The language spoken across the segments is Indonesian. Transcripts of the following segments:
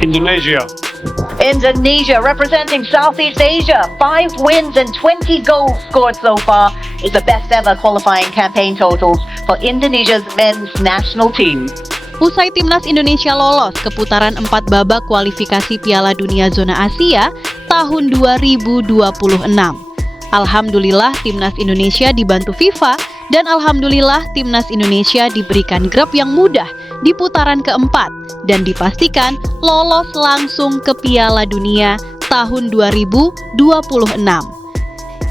Indonesia. Indonesia, representing Southeast Asia, 5 wins and 20 goals scored so far, is the best ever qualifying campaign totals for Indonesia's men's national team. Usai timnas Indonesia lolos ke putaran 4 babak kualifikasi Piala Dunia Zona Asia tahun 2026. Alhamdulillah timnas Indonesia dibantu FIFA dan alhamdulillah timnas Indonesia diberikan grup yang mudah di putaran keempat dan dipastikan lolos langsung ke Piala Dunia tahun 2026.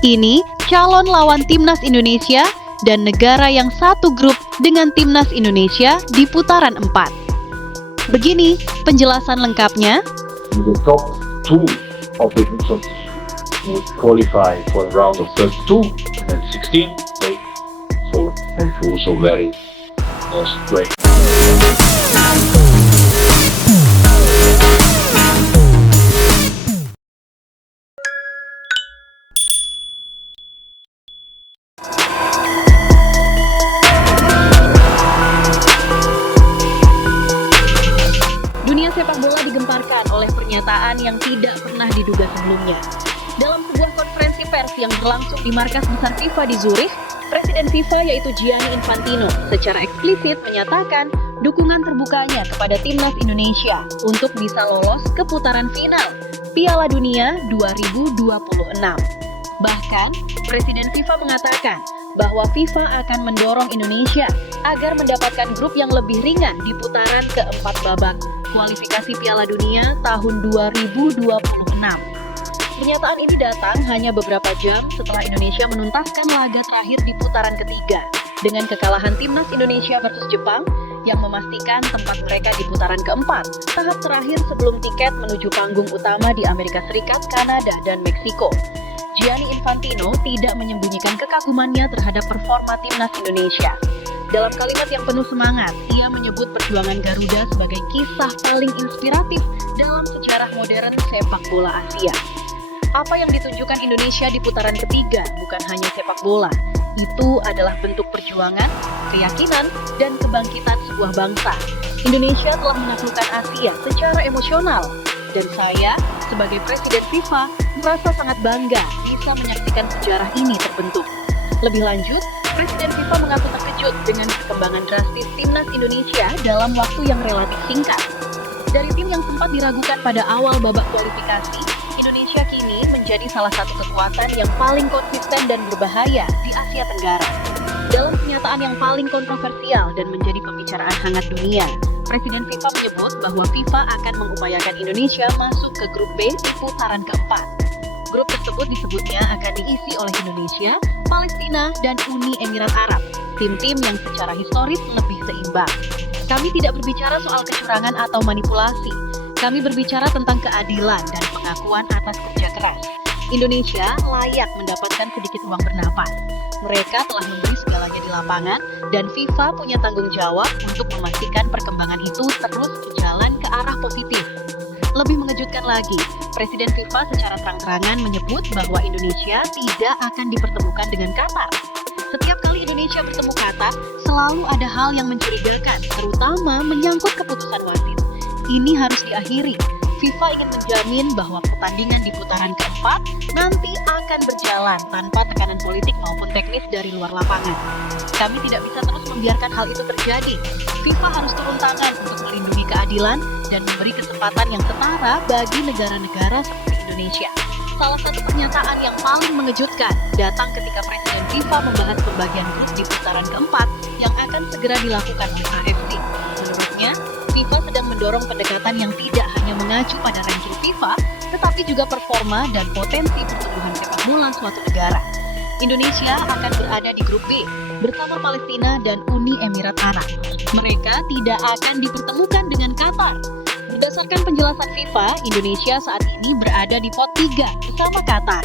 Ini calon lawan timnas Indonesia dan negara yang satu grup dengan timnas Indonesia di putaran 4. Begini penjelasan lengkapnya. The top 2 of the group would qualify for round of 32 and 16. So it's also very great. Dunia sepak bola digemparkan oleh pernyataan yang tidak pernah diduga sebelumnya. Dalam sebuah konferensi pers yang berlangsung di markas besar FIFA di Zurich, Presiden FIFA yaitu Gianni Infantino secara eksplisit menyatakan dukungan terbukanya kepada timnas Indonesia untuk bisa lolos ke putaran final Piala Dunia 2026. Bahkan, Presiden FIFA mengatakan bahwa FIFA akan mendorong Indonesia agar mendapatkan grup yang lebih ringan di putaran keempat babak kualifikasi Piala Dunia tahun 2026. Pernyataan ini datang hanya beberapa jam setelah Indonesia menuntaskan laga terakhir di putaran ketiga dengan kekalahan timnas Indonesia versus Jepang yang memastikan tempat mereka di putaran keempat, tahap terakhir sebelum tiket menuju panggung utama di Amerika Serikat, Kanada, dan Meksiko. Gianni Infantino tidak menyembunyikan kekagumannya terhadap performa timnas Indonesia. Dalam kalimat yang penuh semangat, ia menyebut perjuangan Garuda sebagai kisah paling inspiratif dalam sejarah modern sepak bola Asia. Apa yang ditunjukkan Indonesia di putaran ketiga bukan hanya sepak bola, itu adalah bentuk perjuangan, keyakinan, dan kebangkitan sebuah bangsa. Indonesia telah menaklukkan Asia secara emosional, dan saya, sebagai Presiden FIFA, merasa sangat bangga bisa menyaksikan sejarah ini terbentuk. Lebih lanjut, Presiden FIFA mengaku terkejut dengan perkembangan drastis timnas Indonesia dalam waktu yang relatif singkat. Dari tim yang sempat diragukan pada awal babak kualifikasi, Indonesia kini menjadi salah satu kekuatan yang paling konsisten dan berbahaya di Asia Tenggara. Dalam pernyataan yang paling kontroversial dan menjadi pembicaraan hangat dunia, Presiden FIFA menyebut bahwa FIFA akan mengupayakan Indonesia masuk ke grup B di putaran keempat. Grup tersebut disebutnya akan diisi oleh Indonesia, Palestina, dan Uni Emirat Arab, tim-tim yang secara historis lebih seimbang. Kami tidak berbicara soal kecurangan atau manipulasi. Kami berbicara tentang keadilan dan pengakuan atas kerja keras. Indonesia layak mendapatkan sedikit ruang bernapas. Mereka telah memberi segalanya di lapangan, dan FIFA punya tanggung jawab untuk memastikan perkembangan itu terus berjalan ke arah positif. Lebih mengejutkan lagi, Presiden FIFA secara terang-terangan menyebut bahwa Indonesia tidak akan dipertemukan dengan Qatar. Setiap kali Indonesia bertemu Qatar, selalu ada hal yang mencurigakan, terutama menyangkut keputusan wasit. Ini harus diakhiri. FIFA ingin menjamin bahwa pertandingan di putaran keempat nanti akan berjalan tanpa tekanan politik maupun teknis dari luar lapangan. Kami tidak bisa terus membiarkan hal itu terjadi. FIFA harus turun tangan untuk melindungi keadilan dan memberi kesempatan yang setara bagi negara-negara seperti Indonesia. Salah satu pernyataan yang paling mengejutkan datang ketika Presiden FIFA membahas pembagian grup di putaran keempat yang akan segera dilakukan oleh AFC. Menurutnya, FIFA sedang mendorong pendekatan yang tidak hanya mengacu pada ranking FIFA, tetapi juga performa dan potensi pertumbuhan sepak bola suatu negara. Indonesia akan berada di grup B bersama Palestina dan Uni Emirat Arab. Mereka tidak akan dipertemukan dengan Qatar. Berdasarkan penjelasan FIFA, Indonesia saat ini berada di pot 3 bersama Qatar.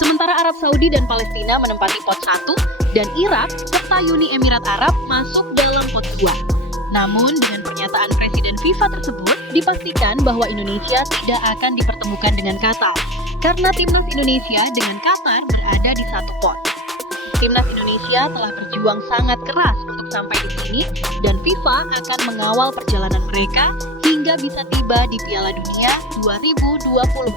Sementara Arab Saudi dan Palestina menempati pot 1 dan Irak serta Uni Emirat Arab masuk dalam pot 2. Namun dengan pernyataan Presiden FIFA tersebut, dipastikan bahwa Indonesia tidak akan dipertemukan dengan Qatar, karena timnas Indonesia dengan Qatar berada di satu pot. Timnas Indonesia telah berjuang sangat keras untuk sampai di sini dan FIFA akan mengawal perjalanan mereka hingga bisa tiba di Piala Dunia 2026.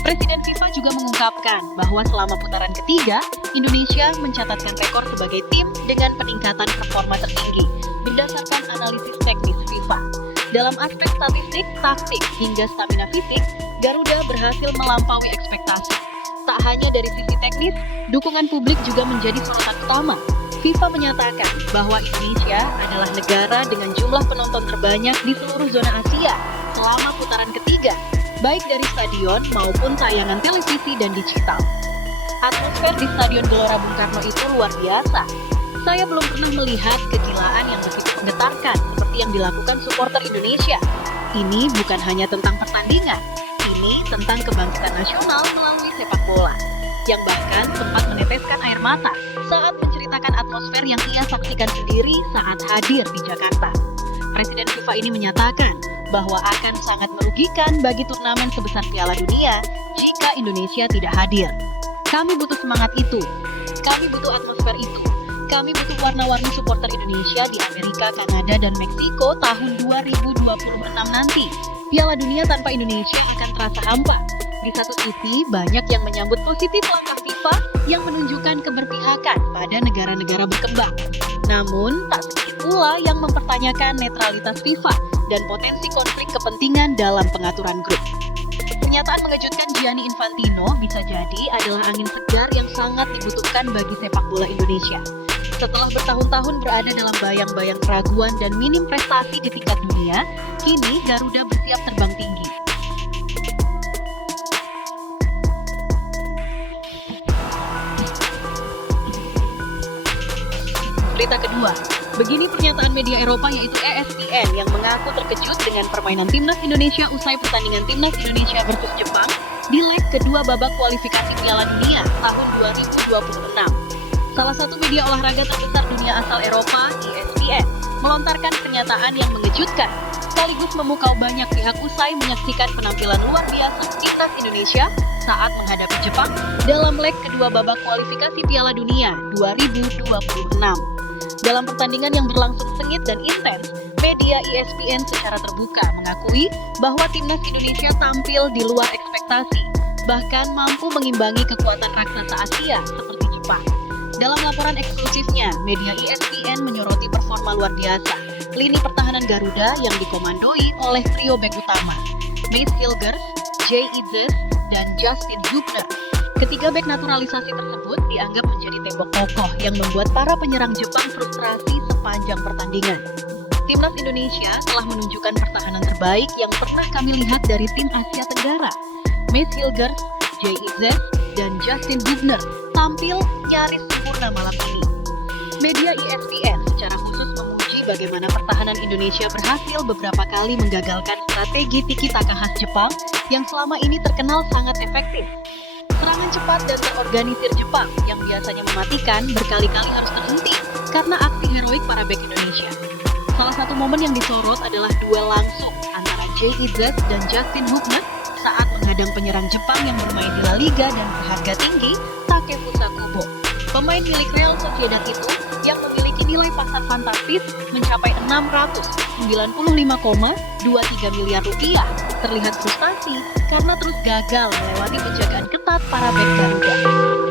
Presiden FIFA juga mengungkapkan bahwa selama putaran ketiga, Indonesia mencatatkan rekor sebagai tim dengan peningkatan performa tertinggi berdasarkan analisis teknis FIFA. Dalam aspek statistik, taktik, hingga stamina fisik, Garuda berhasil melampaui ekspektasi. Tak hanya dari sisi teknis, dukungan publik juga menjadi sorotan utama. FIFA menyatakan bahwa Indonesia adalah negara dengan jumlah penonton terbanyak di seluruh zona Asia selama putaran ketiga, baik dari stadion maupun tayangan televisi dan digital. Atmosfer di Stadion Gelora Bung Karno itu luar biasa. Saya belum pernah melihat kegilaan yang begitu menggetarkan seperti yang dilakukan supporter Indonesia. Ini bukan hanya tentang pertandingan, ini tentang kebangkitan nasional melalui sepak bola, yang bahkan sempat meneteskan air mata saat menceritakan atmosfer yang ia saksikan sendiri saat hadir di Jakarta. Presiden FIFA ini menyatakan bahwa akan sangat merugikan bagi turnamen sebesar Piala Dunia jika Indonesia tidak hadir. Kami butuh semangat itu, kami butuh atmosfer itu, kami butuh warna-warni supporter Indonesia di Amerika, Kanada, dan Meksiko tahun 2026 nanti. Piala Dunia tanpa Indonesia akan terasa hampa. Di satu sisi, banyak yang menyambut positif langkah FIFA yang menunjukkan keberpihakan pada negara-negara berkembang. Namun, tak sedikit pula yang mempertanyakan netralitas FIFA dan potensi konflik kepentingan dalam pengaturan grup. Pernyataan mengejutkan Gianni Infantino bisa jadi adalah angin segar yang sangat dibutuhkan bagi sepak bola Indonesia. Setelah bertahun-tahun berada dalam bayang-bayang keraguan dan minim prestasi di tingkat dunia, kini Garuda bersiap terbang tinggi. Berita kedua, begini pernyataan media Eropa yaitu ESPN yang mengaku terkejut dengan permainan timnas Indonesia usai pertandingan timnas Indonesia versus Jepang di leg kedua babak kualifikasi Piala Dunia tahun 2026. Salah satu media olahraga terbesar dunia asal Eropa, ESPN, melontarkan pernyataan yang mengejutkan, sekaligus memukau banyak pihak usai menyaksikan penampilan luar biasa timnas Indonesia saat menghadapi Jepang dalam leg kedua babak kualifikasi Piala Dunia 2026. Dalam pertandingan yang berlangsung sengit dan intens, media ESPN secara terbuka mengakui bahwa timnas Indonesia tampil di luar ekspektasi, bahkan mampu mengimbangi kekuatan raksasa Asia seperti Jepang. Dalam laporan eksklusifnya, media ESPN menyoroti performa luar biasa lini pertahanan Garuda yang dikomandoi oleh trio bek utama, Mace Hilgers, Jay Idzes, dan Justin Hubner. Ketiga bek naturalisasi tersebut dianggap menjadi tembok kokoh yang membuat para penyerang Jepang frustrasi sepanjang pertandingan. Timnas Indonesia telah menunjukkan pertahanan terbaik yang pernah kami lihat dari tim Asia Tenggara. Mace Hilgers, Jay Idzes, dan Justin Hubner tampil nyaris sempurna malam ini. Media ESPN secara khusus memuji bagaimana pertahanan Indonesia berhasil beberapa kali menggagalkan strategi tiki-taka khas Jepang yang selama ini terkenal sangat efektif. Serangan cepat dan terorganisir Jepang yang biasanya mematikan berkali-kali harus terhenti karena aksi heroik para bek Indonesia. Salah satu momen yang disorot adalah duel langsung antara Jay Idzes dan Justin Hubner saat menghadang penyerang Jepang yang bermain di La Liga dan berharga tinggi, Takefusa Kubo. Pemain milik Real Sociedad itu yang memiliki nilai pasar fantastis mencapai 695,23 miliar rupiah terlihat frustasi karena terus gagal melewati penjagaan ketat para bek Garuda.